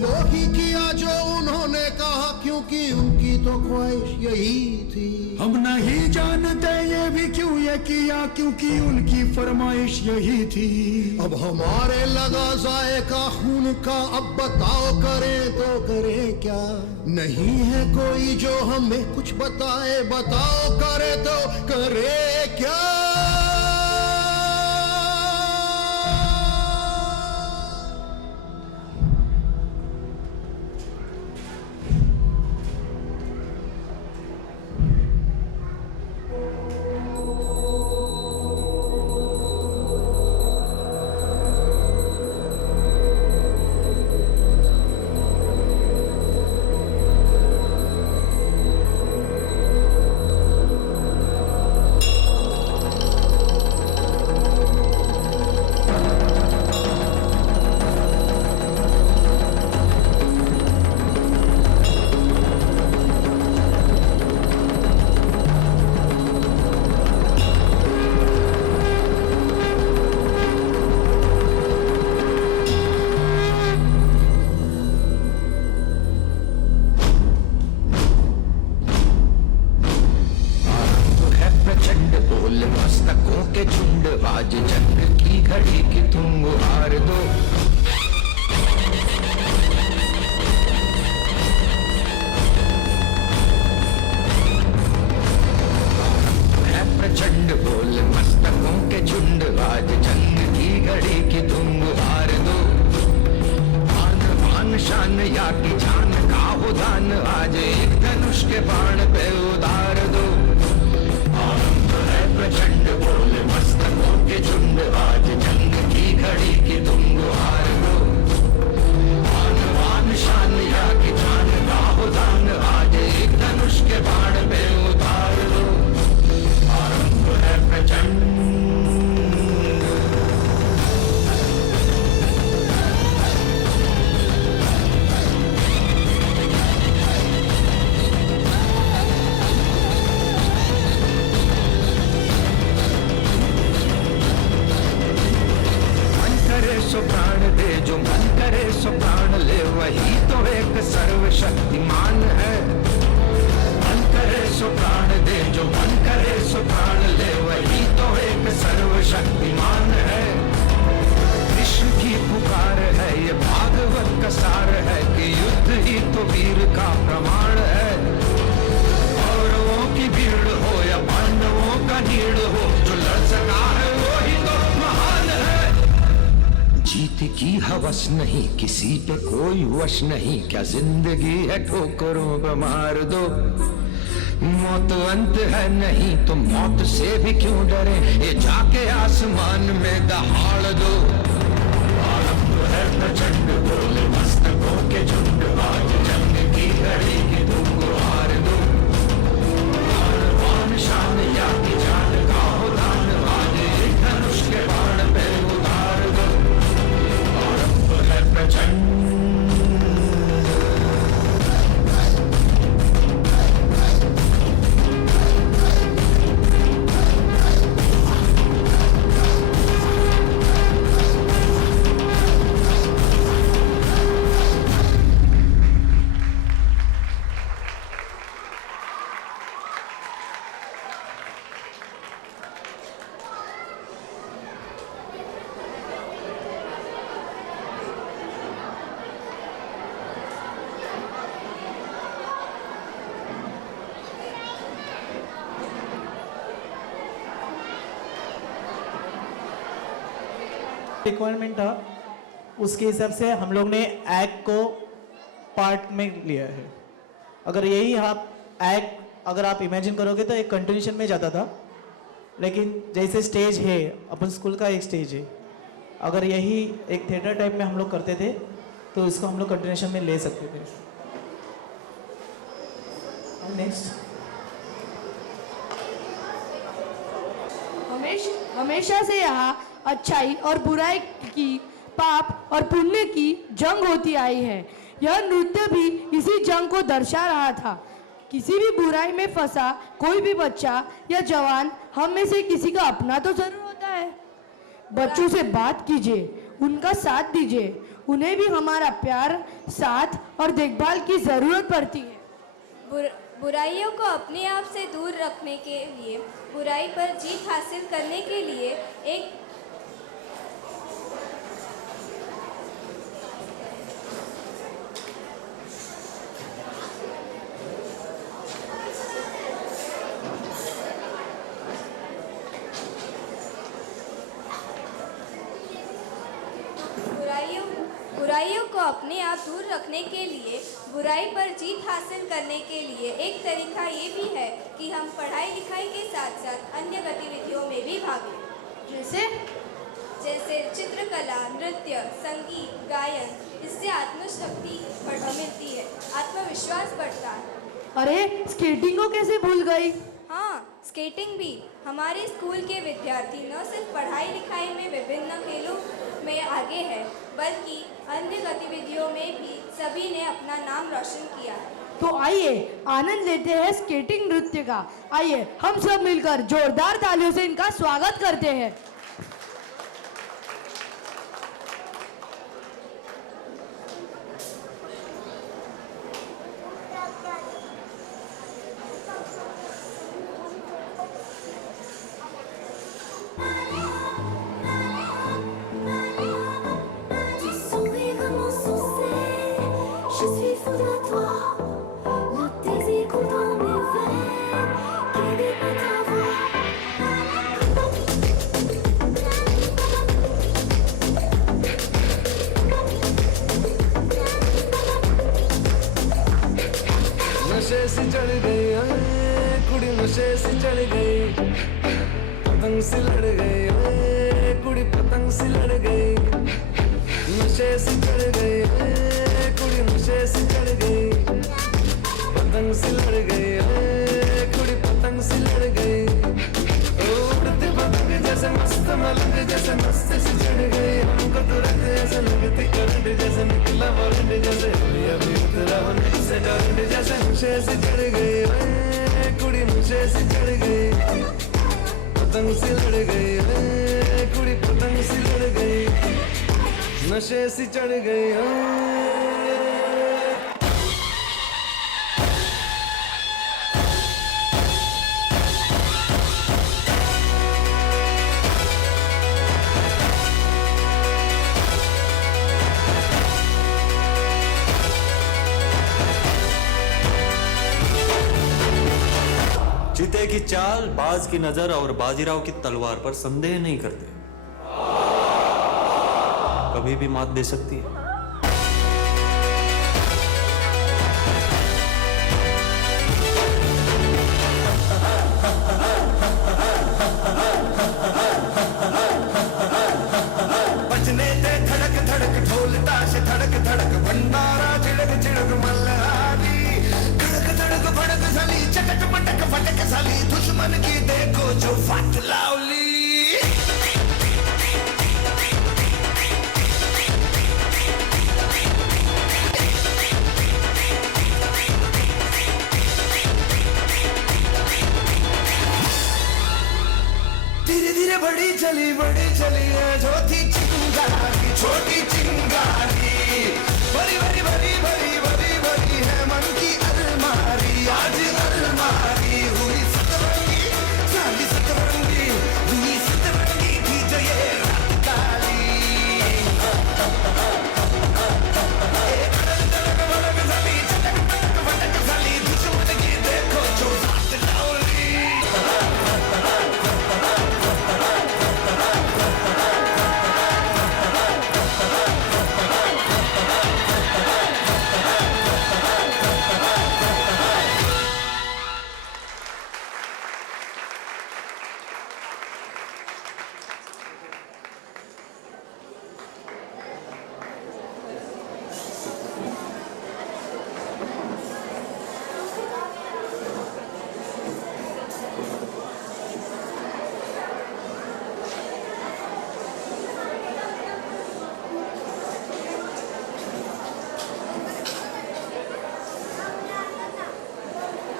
वो ही किया जो उन्होंने कहा, क्योंकि उनकी तो ख्वाहिश यही थी। हम नहीं जानते ये भी क्यों ये किया, क्योंकि उनकी फरमाइश यही थी। अब हमारे लगा जायका खून का, अब बताओ करें तो करें क्या। नहीं है कोई जो हमें कुछ बताए, बताओ करे तो करे क्या। आज जंग की घड़ी की तुम गुहार दो। है प्रचंड बोल मस्तकों के झुंड, आज जंग की घड़ी की तुम गुहार दो। आन बान शान या की जान का हो दान, आज एक धनुष के बाण पे उतार दो। प्रचंड बोल मस्तकों के झुंड, आज जंग की घड़ी की तुम गुहार दो। आन बान शान या की जान का हो दान, आज एक धनुष के बाण पे उतार दो। आरंभ है प्रचंड। सो प्राण दे जो मन करे सो प्राण ले, वही तो एक सर्वशक्तिमान है। मन करे सो प्राण दे जो मन करे सो प्राण ले, वही तो एक सर्वशक्तिमान है। कृष्ण की पुकार है ये भागवत का सार है, कि युद्ध ही तो वीर का प्रमाण है। कौरवों की भीड़ हो या पांडवों का नीड़ हो, जो लड़ सका है वो ही तो महान है। जीत की हवस नहीं किसी पे कोई वश नहीं, क्या जिंदगी है ठोकरों पे मार दो। मौत अंत है नहीं तो मौत से भी क्यों डरे, ये जाके आसमान में दहाड़ दो। आरंभ है प्रचंड बोल मस्तकों के झुंड, आज जंग की घड़ी की तुम गुहार दो। आन शान या की जान का हो दान, आज एक धनुष के बाण पे उतार दो। प्रचंड। रिक्वायरमेंट था उसके हिसाब से हम लोग ने एक्ट को पार्ट में लिया है। अगर यही आप एक्ट अगर आप इमेजिन करोगे तो एक कंटिन्यूशन में जाता था, लेकिन जैसे स्टेज है अपन स्कूल का एक स्टेज है, अगर यही एक थिएटर टाइप में हम लोग करते थे तो इसको हम लोग कंटिन्यूशन में ले सकते थे। नेक्स्ट, हमेशा से यहाँ अच्छाई और बुराई की, पाप और पुण्य की जंग होती आई है। यह नृत्य भी इसी जंग को दर्शा रहा था। किसी भी बुराई में फंसा कोई भी बच्चा या जवान हम में से किसी का अपना तो जरूर होता है। बच्चों से बात कीजिए, उनका साथ दीजिए, उन्हें भी हमारा प्यार, साथ और देखभाल की जरूरत पड़ती है। बुराइयों को अपने आप से दूर रखने के लिए, बुराई पर जीत हासिल करने के लिए एक बुराइयों को अपने आप दूर रखने के लिए, बुराई पर जीत हासिल करने के लिए एक तरीका ये भी है कि हम पढ़ाई लिखाई के साथ साथ अन्य गतिविधियों में भी भाग लें। जैसे चित्रकला, नृत्य, संगीत, गायन। इससे आत्मशक्ति मिलती है, आत्मविश्वास बढ़ता है। अरे स्केटिंग को कैसे भूल गई? हाँ, स्केटिंग भी। हमारे स्कूल के विद्यार्थी न सिर्फ पढ़ाई लिखाई में विभिन्न खेलों में आगे है, बल्कि अन्य गतिविधियों में भी सभी ने अपना नाम रोशन किया है। तो आइए आनंद लेते हैं स्केटिंग नृत्य का। आइए हम सब मिलकर जोरदार तालियों से इनका स्वागत करते हैं। नशे से चढ़ गई कुड़ी, नशे से चढ़ गई, पतंग से लड़ गई कुड़ी, पतंग से लड़ गई। नशे से चढ़ गई कुड़ी, नशे से चढ़ गई, पतंग से लड़ गई कुड़ी, पतंग से लड़ गई। उड़ती पतंग जैसे मस्त मलंग, जैसे मस्त से चढ़ गई। हमको तुरंत ऐसे लगती करंट, जैसे निकला वारंट, जैसे अभी उतरा होने से डरंट, जैसे नशे से चढ़ गई कुड़ी, नशे से चढ़ गई, पतंग से लड़ गई कुड़ी, पतंग से लड़ गई। नशे से चढ़ गई। चीते की चाल, बाज की नजर और बाजीराव की तलवार पर संदेह नहीं करते, कभी भी मात दे सकती है। बजने दे धड़क धड़क ढोल ताश, धड़क धड़क भंडारा, चिड़क चिड़क मल्हारी, धड़क धड़क भड़क साली, चटक पटक फटक साली, दुश्मन की देखो जो फट लावली। धीरे धीरे बड़ी चली है जो थी चिंगारी, छोटी चिंगारी, बड़ी बड़ी बड़ी बड़ी बड़ी बड़ी है मन की अलमारी। आज अलमारी हुई सतरंगी, साली सतरंगी हुई सतरंगी थी जो ये रात काली। धड़क भड़क साली, चटक पटक फटक साली, दुश्मन की देखो जो साथ लावली।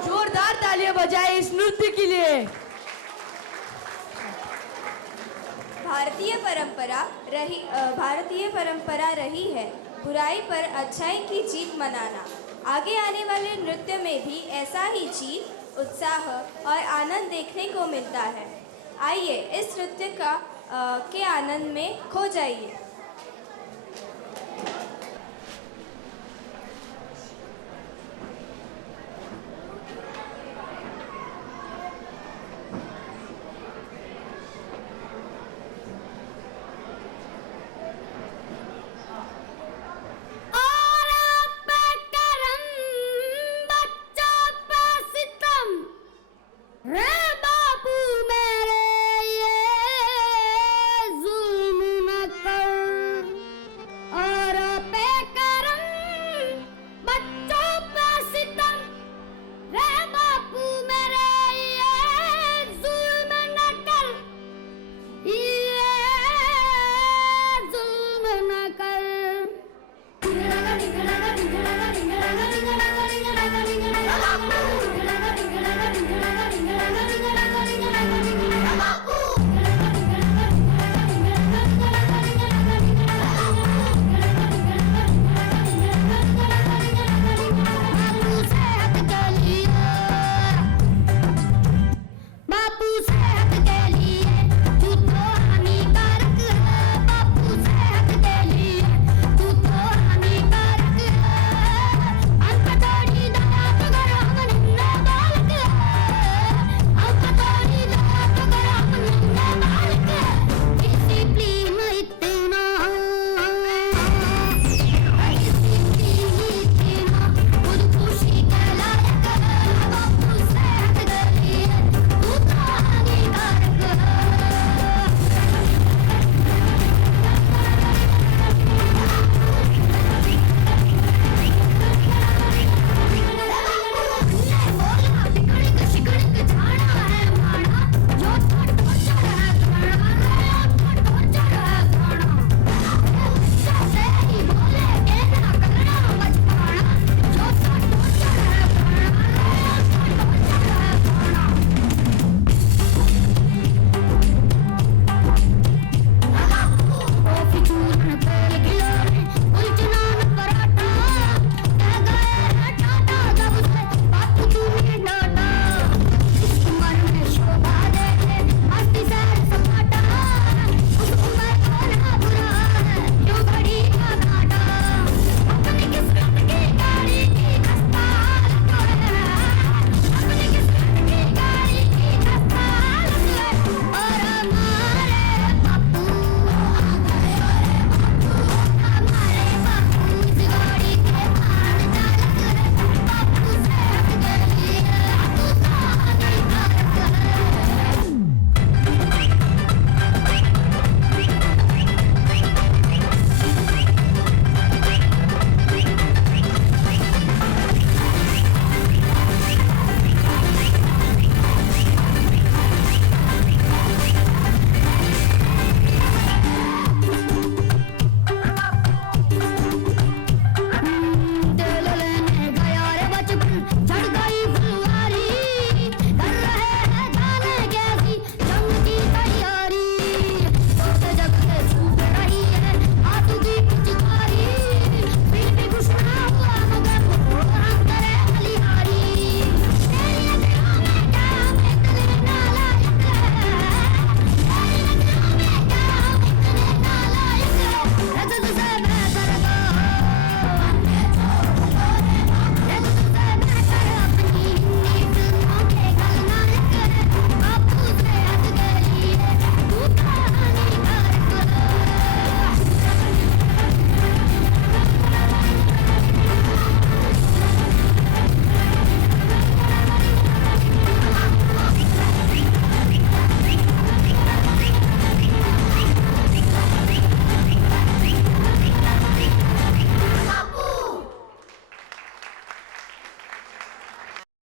जोरदार तालियां बजाएं इस नृत्य के लिए। भारतीय परंपरा रही है बुराई पर अच्छाई की जीत मनाना। आगे आने वाले नृत्य में भी ऐसा ही जीत, उत्साह और आनंद देखने को मिलता है। आइए इस नृत्य के आनंद में खो जाइए।